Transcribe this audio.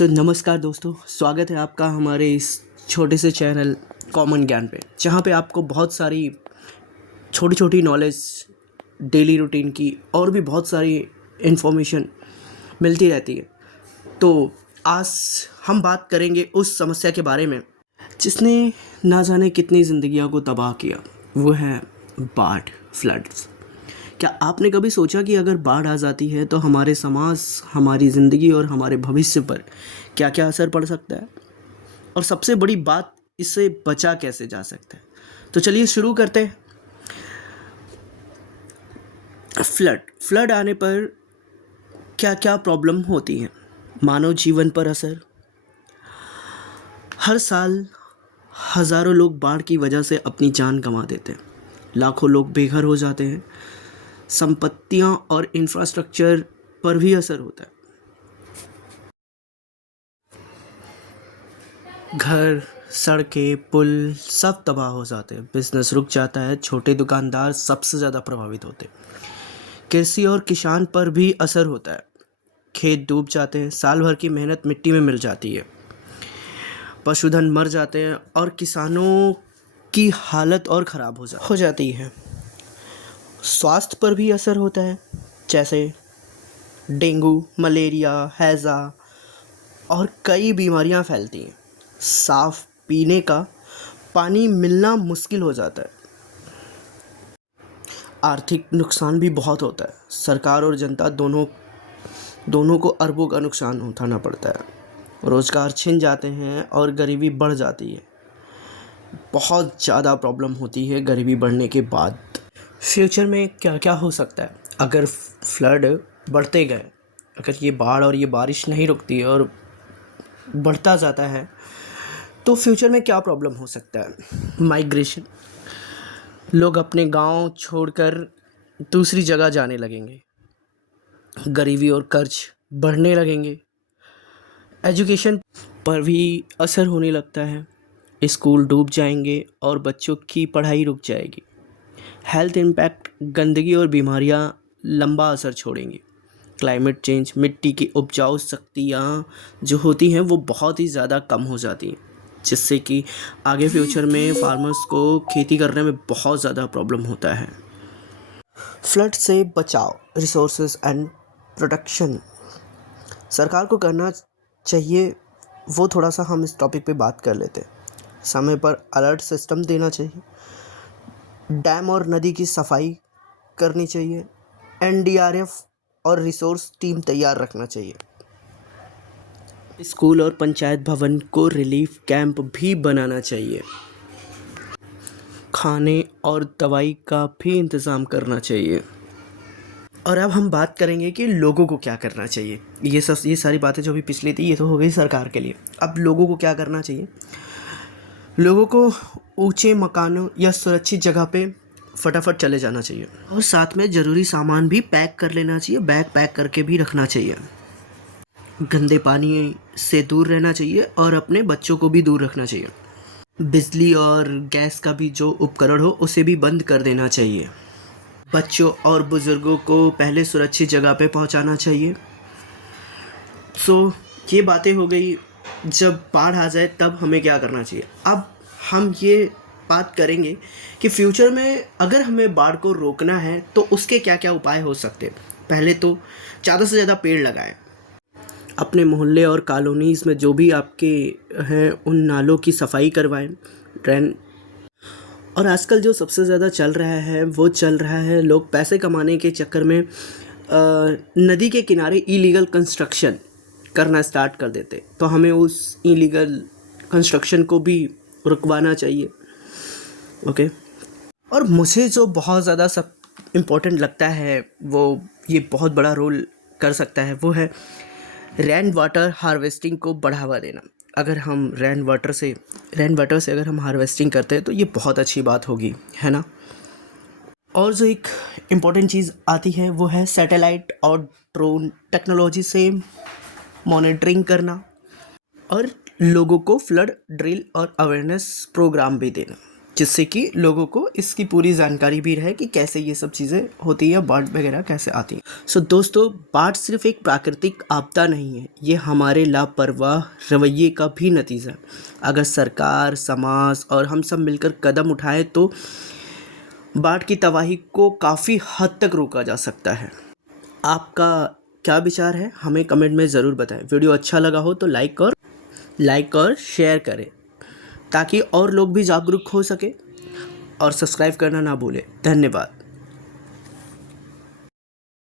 नमस्कार दोस्तों, स्वागत है आपका हमारे इस छोटे से चैनल कॉमन ज्ञान पे, जहाँ पे आपको बहुत सारी छोटी छोटी नॉलेज, डेली रूटीन की और भी बहुत सारी इन्फॉर्मेशन मिलती रहती है। तो आज हम बात करेंगे उस समस्या के बारे में जिसने ना जाने कितनी ज़िंदगियों को तबाह किया। वो है बाढ़, फ्लड्स। क्या आपने कभी सोचा कि अगर बाढ़ आ जाती है तो हमारे समाज, हमारी ज़िंदगी और हमारे भविष्य पर क्या क्या असर पड़ सकता है, और सबसे बड़ी बात, इससे बचा कैसे जा सकता है। तो चलिए शुरू करते हैं। फ्लड आने पर क्या क्या प्रॉब्लम होती हैं। मानव जीवन पर असर। हर साल हज़ारों लोग बाढ़ की वजह से अपनी जान गंवा देते हैं। लाखों लोग बेघर हो जाते हैं। संपत्तियां और इंफ्रास्ट्रक्चर पर भी असर होता है। घर, सड़कें, पुल सब तबाह हो जाते हैं। बिजनेस रुक जाता है। छोटे दुकानदार सबसे ज़्यादा प्रभावित होते हैं। कृषि और किसान पर भी असर होता है। खेत डूब जाते हैं। साल भर की मेहनत मिट्टी में मिल जाती है। पशुधन मर जाते हैं और किसानों की हालत और ख़राब हो जाती है। स्वास्थ्य पर भी असर होता है, जैसे डेंगू, मलेरिया, हैज़ा और कई बीमारियां फैलती हैं। साफ पीने का पानी मिलना मुश्किल हो जाता है। आर्थिक नुकसान भी बहुत होता है। सरकार और जनता दोनों को अरबों का नुकसान उठाना पड़ता है। रोज़गार छिन जाते हैं और गरीबी बढ़ जाती है। बहुत ज़्यादा प्रॉब्लम होती है गरीबी बढ़ने के बाद। फ्यूचर में क्या क्या हो सकता है अगर फ्लड बढ़ते गए, अगर ये बाढ़ और ये बारिश नहीं रुकती है और बढ़ता जाता है, तो फ्यूचर में क्या प्रॉब्लम हो सकता है। माइग्रेशन, लोग अपने गांव छोड़कर दूसरी जगह जाने लगेंगे। गरीबी और कर्ज बढ़ने लगेंगे। एजुकेशन पर भी असर होने लगता है। स्कूल डूब जाएंगे और बच्चों की पढ़ाई रुक जाएगी। हेल्थ इम्पैक्ट, गंदगी और बीमारियां लंबा असर छोड़ेंगी। क्लाइमेट चेंज, मिट्टी की उपजाऊ शक्तियाँ जो होती हैं वो बहुत ही ज़्यादा कम हो जाती हैं, जिससे कि आगे फ्यूचर में फार्मर्स को खेती करने में बहुत ज़्यादा प्रॉब्लम होता है। फ्लड से बचाव, रिसोर्सेज एंड प्रोटेक्शन सरकार को करना चाहिए, वो थोड़ा सा हम इस टॉपिक पे बात कर लेते हैं। समय पर अलर्ट सिस्टम देना चाहिए। डैम और नदी की सफाई करनी चाहिए। एनडीआरएफ और रिसोर्स टीम तैयार रखना चाहिए। स्कूल और पंचायत भवन को रिलीफ कैंप भी बनाना चाहिए। खाने और दवाई का भी इंतज़ाम करना चाहिए। और अब हम बात करेंगे कि लोगों को क्या करना चाहिए। ये सारी बातें जो भी पिछली थी, ये तो हो गई सरकार के लिए। अब लोगों को क्या करना चाहिए। लोगों को ऊंचे मकानों या सुरक्षित जगह पे फटाफट चले जाना चाहिए, और साथ में ज़रूरी सामान भी पैक कर लेना चाहिए। बैग पैक करके भी रखना चाहिए। गंदे पानी से दूर रहना चाहिए और अपने बच्चों को भी दूर रखना चाहिए। बिजली और गैस का भी जो उपकरण हो उसे भी बंद कर देना चाहिए। बच्चों और बुज़ुर्गों को पहले सुरक्षित जगह पे पहुंचाना चाहिए। ये बातें हो गई जब बाढ़ आ जाए तब हमें क्या करना चाहिए। अब हम ये बात करेंगे कि फ्यूचर में अगर हमें बाढ़ को रोकना है तो उसके क्या क्या उपाय हो सकते हैं। पहले तो ज़्यादा से ज़्यादा पेड़ लगाएं। अपने मोहल्ले और कॉलोनीज़ में जो भी आपके हैं उन नालों की सफाई करवाएं। ड्रेन और आजकल जो सबसे ज़्यादा चल रहा है वो चल रहा है, लोग पैसे कमाने के चक्कर में नदी के किनारे इलीगल कंस्ट्रक्शन करना स्टार्ट कर देते। तो हमें उस इलीगल कंस्ट्रक्शन को भी रुकवाना चाहिए। ओके। और मुझे जो बहुत ज़्यादा सब इम्पोर्टेंट लगता है, वो ये बहुत बड़ा रोल कर सकता है, वो है रेन वाटर हार्वेस्टिंग को बढ़ावा देना। अगर हम रेन वाटर से अगर हम हार्वेस्टिंग करते हैं तो ये बहुत अच्छी बात होगी, है ना। और जो एक इम्पॉर्टेंट चीज़ आती है वो है सैटेलाइट और ड्रोन टेक्नोलॉजी से मॉनिटरिंग करना, और लोगों को फ्लड ड्रिल और अवेयरनेस प्रोग्राम भी देना, जिससे कि लोगों को इसकी पूरी जानकारी भी रहे कि कैसे ये सब चीज़ें होती है, बाढ़ वगैरह कैसे आती है। सो दोस्तों, बाढ़ सिर्फ एक प्राकृतिक आपदा नहीं है, ये हमारे लापरवाह रवैये का भी नतीजा है। अगर सरकार, समाज और हम सब मिलकर कदम उठाएं तो बाढ़ की तबाही को काफ़ी हद तक रोका जा सकता है। आपका क्या विचार है, हमें कमेंट में ज़रूर बताएं। वीडियो अच्छा लगा हो तो लाइक और शेयर करें ताकि और लोग भी जागरूक हो सके, और सब्सक्राइब करना ना भूलें। धन्यवाद।